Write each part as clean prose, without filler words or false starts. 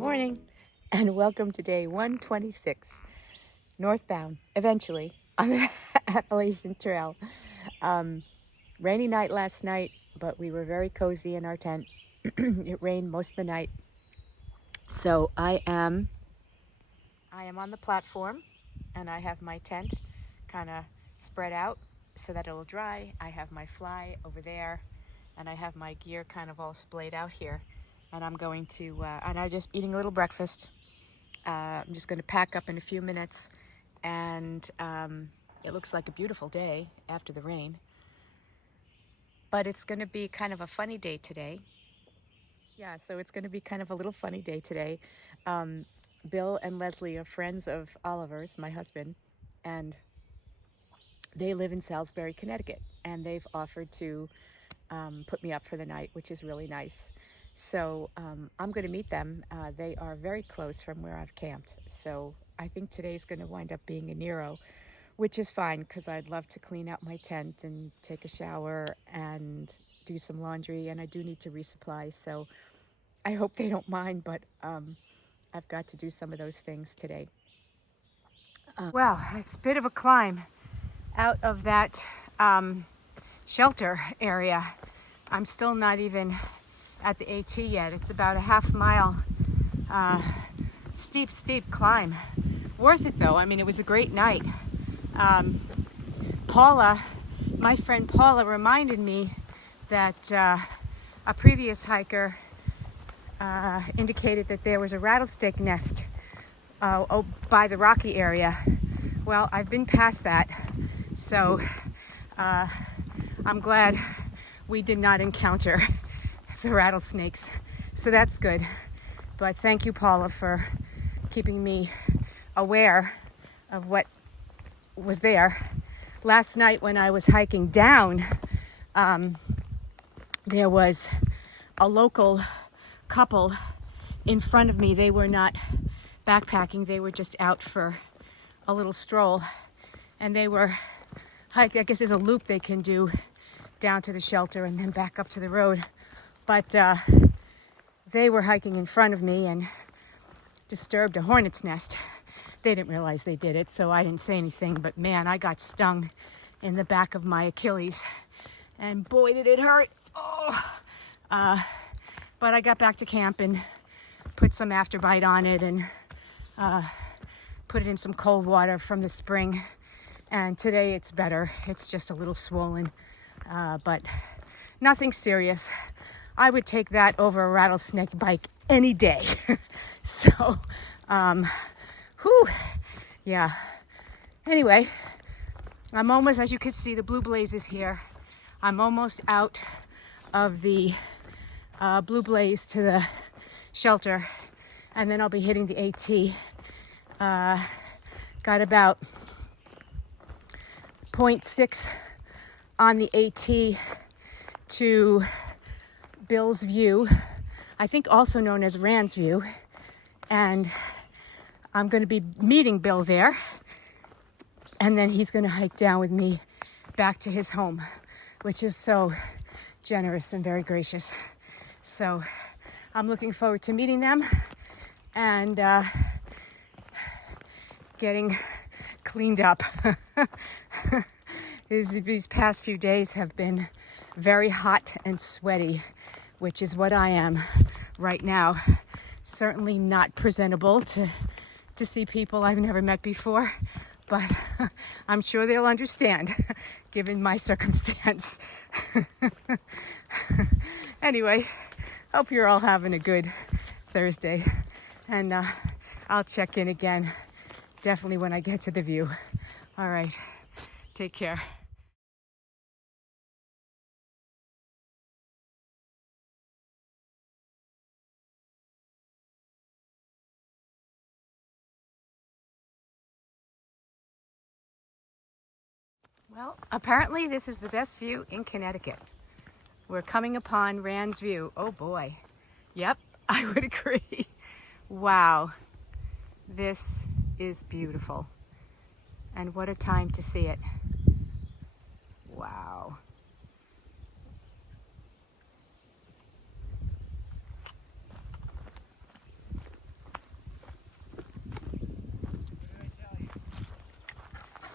morning, and welcome to day 126, northbound, eventually, on the Appalachian Trail. Rainy night last night, but we were very cozy in our tent. It rained most of the night. So I am on the platform, and I have my tent kind of spread out so that it'll dry. I have my fly over there, and I have my gear kind of all splayed out here. And I'm going to, and I'm just eating a little breakfast. I'm just going to pack up in a few minutes, and it looks like a beautiful day after the rain. But it's going to be kind of a funny day today. Yeah, so it's going to be kind of a little funny day today. Bill and Leslie are friends of Oliver's, my husband, and they live in Salisbury, Connecticut, and they've offered to put me up for the night, which is really nice. So I'm going to meet them. They are very close from where I've camped. So I think today's going to wind up being a Nero, which is fine because I'd love to clean out my tent and take a shower and do some laundry. And I do need to resupply. So I hope they don't mind, but I've got to do some of those things today. Well, it's a bit of a climb out of that shelter area. I'm still not even at the AT yet. It's about a half-mile steep climb. Worth it though. I mean, it was a great night. Paula, my friend Paula, reminded me that a previous hiker indicated that there was a rattlesnake nest by the Rocky area. Well, I've been past that, so I'm glad we did not encounter the rattlesnakes, so that's good. But thank you, Paula, for keeping me aware of what was there. Last night when I was hiking down, there was a local couple in front of me. They were not backpacking, they were just out for a little stroll, and they were hiking. I guess there's a loop they can do down to the shelter and then back up to the road. But they were hiking in front of me and disturbed a hornet's nest. They didn't realize they did it, so I didn't say anything. But man, I got stung in the back of my Achilles, and boy, did it hurt. Oh. But I got back to camp and put some Afterbite on it and put it in some cold water from the spring. And today it's better. It's just a little swollen, but nothing serious. I would take that over a rattlesnake bite any day. So, yeah. Anyway, I'm almost, as you can see, the blue blaze is here. I'm almost out of the blue blaze to the shelter, and then I'll be hitting the AT. Got about 0.6 on the AT to Bill's View, I think also known as Rand's View, and I'm going to be meeting Bill there, and then he's going to hike down with me back to his home, which is so generous and very gracious. So I'm looking forward to meeting them and getting cleaned up. These past few days have been very hot and sweaty, which is what I am right now. Certainly not presentable to see people I've never met before, but I'm sure they'll understand given my circumstance. Anyway, hope you're all having a good Thursday, and I'll check in again definitely when I get to the view. All right, take care. Well, apparently this is the best view in Connecticut. We're coming upon Rand's View. Oh boy. Yep, I would agree. Wow. This is beautiful. And what a time to see it. Wow.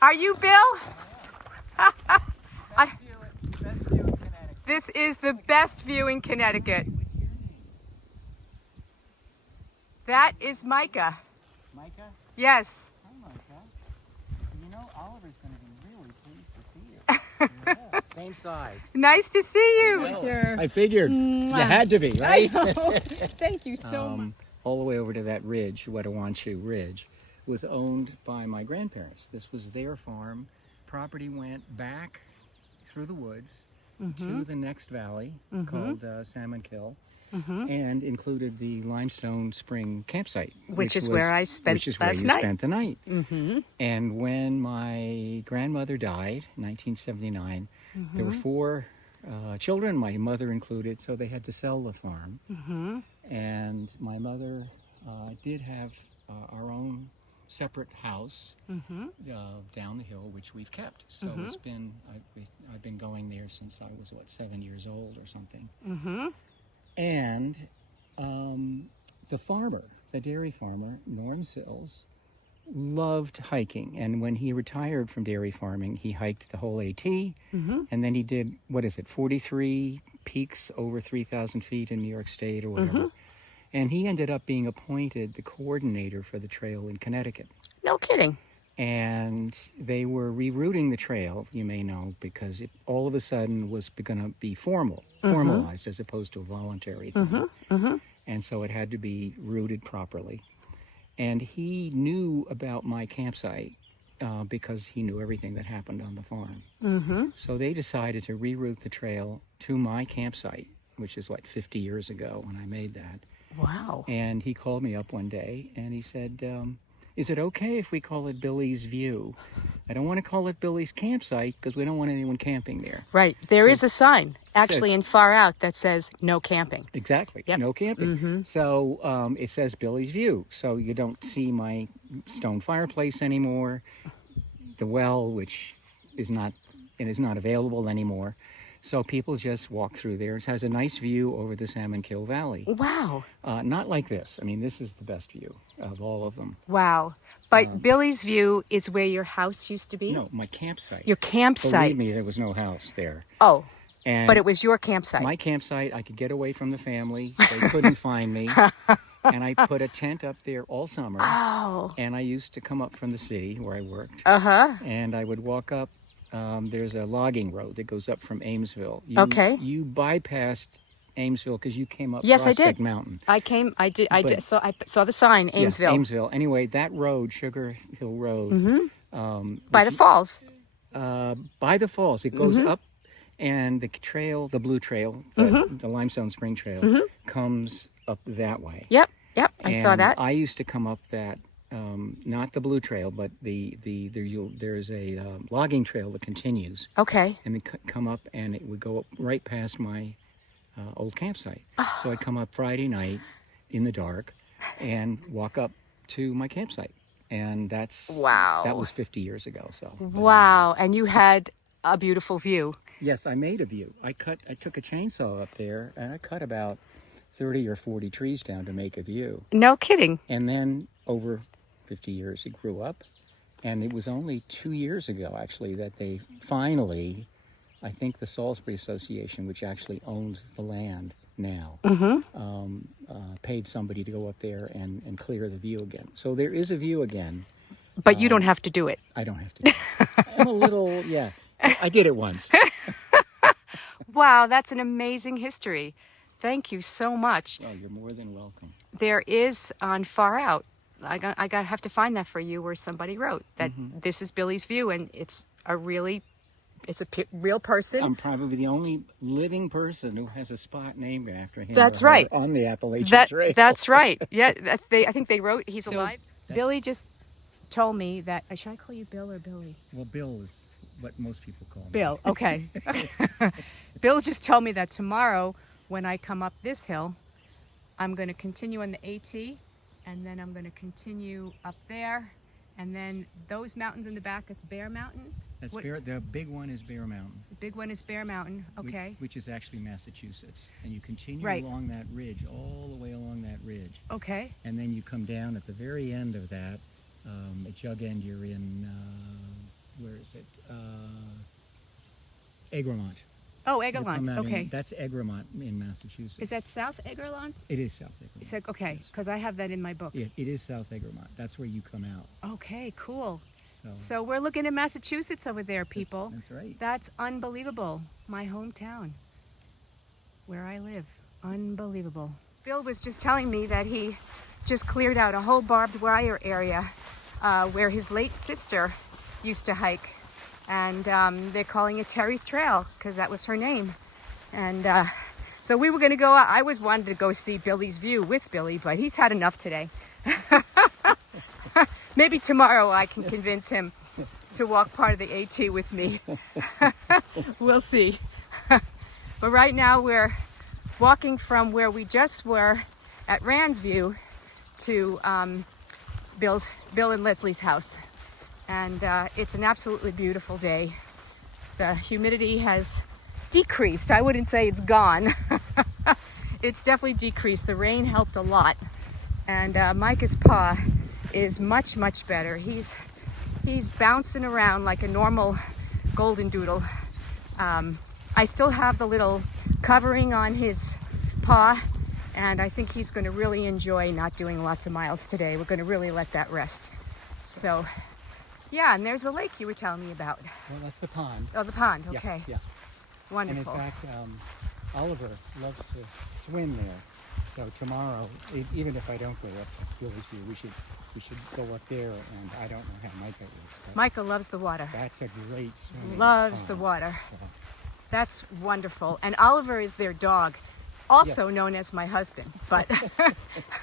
Are you Bill? Best view in Connecticut. This is the best view in Connecticut. That is Micah. Micah? Yes. Hi, Micah. You know, Oliver's going to be really pleased to see you. Yeah. Same size. Nice to see you. Sure. I figured. You had to be, right? Thank you so much. All the way over to that ridge, Wettawanchu Ridge, was owned by my grandparents. This was their farm. Property went back through the woods to the next valley called Salmon Kill. And included the Limestone Spring campsite, Which is where I spent last night. Spent the night. And when my grandmother died in 1979, there were 4 children, my mother included, so they had to sell the farm. And my mother did have our own separate house down the hill, which we've kept. So it's been I've been going there since I was 7 years old or something. And the farmer, the dairy farmer, Norm Sills, loved hiking. And when he retired from dairy farming, he hiked the whole AT. And then he did, 43 peaks over 3,000 feet in New York State or whatever. And he ended up being appointed the coordinator for the trail in Connecticut. No kidding. And they were rerouting the trail, you may know, because it all of a sudden was going to be formalized as opposed to a voluntary thing. And so it had to be routed properly. And he knew about my campsite because he knew everything that happened on the farm. So they decided to reroute the trail to my campsite, which is 50 years ago when I made that. Wow. And he called me up one day and he said, is it okay if we call it Billy's View? I don't want to call it Billy's Campsite because we don't want anyone camping there. Right. There is a sign actually in Far Out that says no camping. Exactly. Yep. No camping. So it says Billy's View. So you don't see my stone fireplace anymore. The well, which is not available anymore. So people just walk through there. It has a nice view over the Salmon Kill Valley. Wow. Not like this. I mean, this is the best view of all of them. Wow. But Billy's View is where your house used to be? No, my campsite. Your campsite. Believe me, there was no house there. Oh, and but it was your campsite. My campsite. I could get away from the family. They couldn't find me. And I put a tent up there all summer. Oh. And I used to come up from the city where I worked. And I would walk up. There's a logging road that goes up from Amesville. You bypassed Amesville because you came up Prospect Mountain. I did. So I saw the sign, Amesville. Yeah, Amesville. Anyway, that road, Sugar Hill Road. By the falls. By the falls. It goes up and the trail, the Blue Trail, the Limestone Spring Trail, comes up that way. Yep. I saw that. I used to come up that. Not the Blue Trail, but there's a logging trail that continues. Okay. And it come up, and it would go up right past my old campsite. So I'd come up Friday night in the dark and walk up to my campsite. And that's... Wow. That was 50 years ago. So. Wow. And you had a beautiful view. Yes, I made a view. I took a chainsaw up there, and I cut about 30 or 40 trees down to make a view. No kidding. And then over 50 years it grew up, and it was only 2 years ago actually that they finally, I think the Salisbury Association, which actually owns the land now, paid somebody to go up there and clear the view again. So there is a view again. But you don't have to do it. I don't have to do it. I'm a little, I did it once. Wow, that's an amazing history. Thank you so much. Oh, you're more than welcome. There is on Far Out, I have to find that for you, where somebody wrote that this is Billy's View, and it's a real person. I'm probably the only living person who has a spot named after him. That's right. On the Appalachian Trail. That's right. Yeah, I think they wrote he's alive. Billy just told me that. Should I call you Bill or Billy? Well, Bill is what most people call me. Bill, okay. Bill just told me that tomorrow when I come up this hill, I'm going to continue on the AT, and then I'm going to continue up there, and then those mountains in the back, it's Bear Mountain? The big one is Bear Mountain. The big one is Bear Mountain, okay. Which is actually Massachusetts. And you continue right. along that ridge, all the way along that ridge. Okay. And then you come down at the very end of that, at Jug End, you're in where is it? Egremont. Oh, You come Egremont. out in- Okay. that's Egremont in Massachusetts. Is that South Egremont? It is South Egremont. It's like, okay, Yes. because I have that in my book. It is South Egremont. That's where you come out. Okay, cool. So, So we're looking at Massachusetts over there, people. That's right. That's unbelievable. My hometown, where I live. Unbelievable. Bill was just telling me that he just cleared out a whole barbed wire area where his late sister used to hike. And they're calling it Terry's Trail because that was her name. And so we were going to go out. I always wanted to go see Billy's View with Billy, but he's had enough today. Maybe tomorrow I can convince him to walk part of the AT with me. We'll see. But right now we're walking from where we just were at Rand's View to Bill and Leslie's house. And it's an absolutely beautiful day. The humidity has decreased. I wouldn't say it's gone. It's definitely decreased. The rain helped a lot. And Micah's paw is much, much better. He's bouncing around like a normal golden doodle. I still have the little covering on his paw, and I think he's going to really enjoy not doing lots of miles today. We're going to really let that rest. So, yeah, and there's the lake you were telling me about. Well, that's the pond. Oh, the pond, Yeah, okay. Yeah. Wonderful. And in fact, Oliver loves to swim there. So tomorrow, even if I don't go up to Billy's View, we should go up there. And I don't know how Micah is. But Micah loves the water. that's a great swimming Loves the pond. water. So, That's wonderful. And Oliver is their dog, also known as my husband. But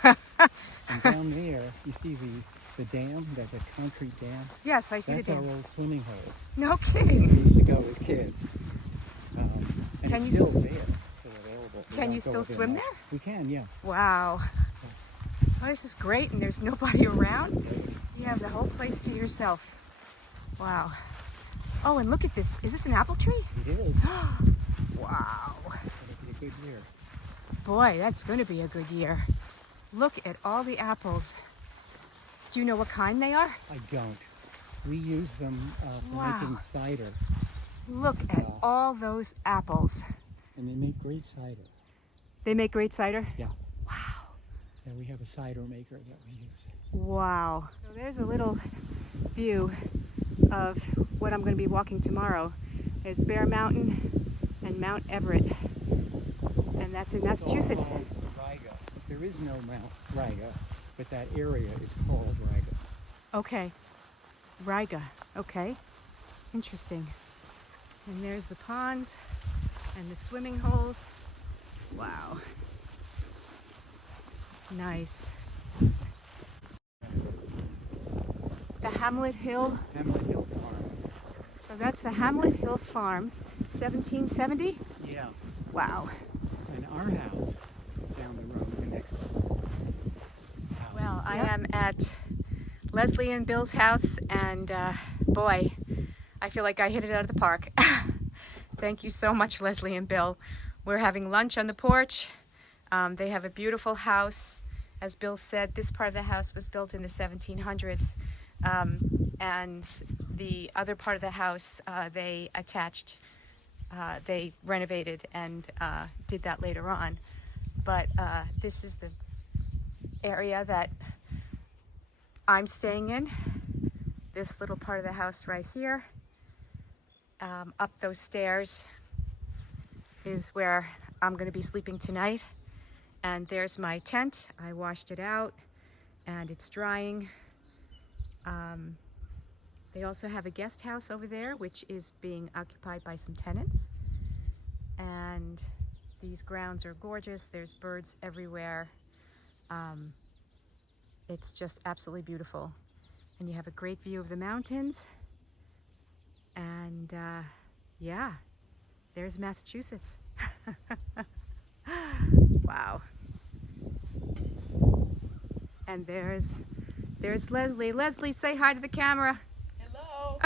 and down there, you see the dam, the concrete dam. yes, I see That's the our dam. old swimming hole. No We kidding. used to go as kids. And Can it's you still st- there, still available. We Can don't you go still up there swim much. there? We can, yeah. Wow. Oh, this is great, and there's nobody around. You have the whole place to yourself. Wow. Oh, and look at this. Is this an apple tree? It is. Wow. It'll be a good year. Boy, that's going to be a good year. Look at all the apples. Do you know what kind they are? I don't. We use them for Wow. making cider, Look at Wow. all those apples. and they make great cider. They make great cider? Yeah. Wow. And we have a cider maker that we use. Wow. So there's a little view of what I'm going to be walking tomorrow. There's Bear Mountain and Mount Everett. And that's in Massachusetts. Riga. There is no Mount Riga, but that area is called Riga. Okay. Riga. Okay. Interesting. And there's the ponds and the swimming holes. Wow. Nice. The Hamlet Hill. Hamlet Hill Farm. So that's the Hamlet Hill Farm, 1770? Yeah. Wow. And our house down the road, the next house. Well, I am at Leslie and Bill's house, and boy, I feel like I hit it out of the park. Thank you so much, Leslie and Bill. We're having lunch on the porch. They have a beautiful house. As Bill said, this part of the house was built in the 1700s, and the other part of the house they attached, they renovated and did that later on. But this is the area that I'm staying in, this little part of the house right here. Up those stairs is where I'm going to be sleeping tonight. And there's my tent. I washed it out and it's drying. They also have a guest house over there, which is being occupied by some tenants. And these grounds are gorgeous. There's birds everywhere. It's just absolutely beautiful. And you have a great view of the mountains. And yeah, there's Massachusetts. Wow. And there's Leslie. Leslie, say hi to the camera. Hello.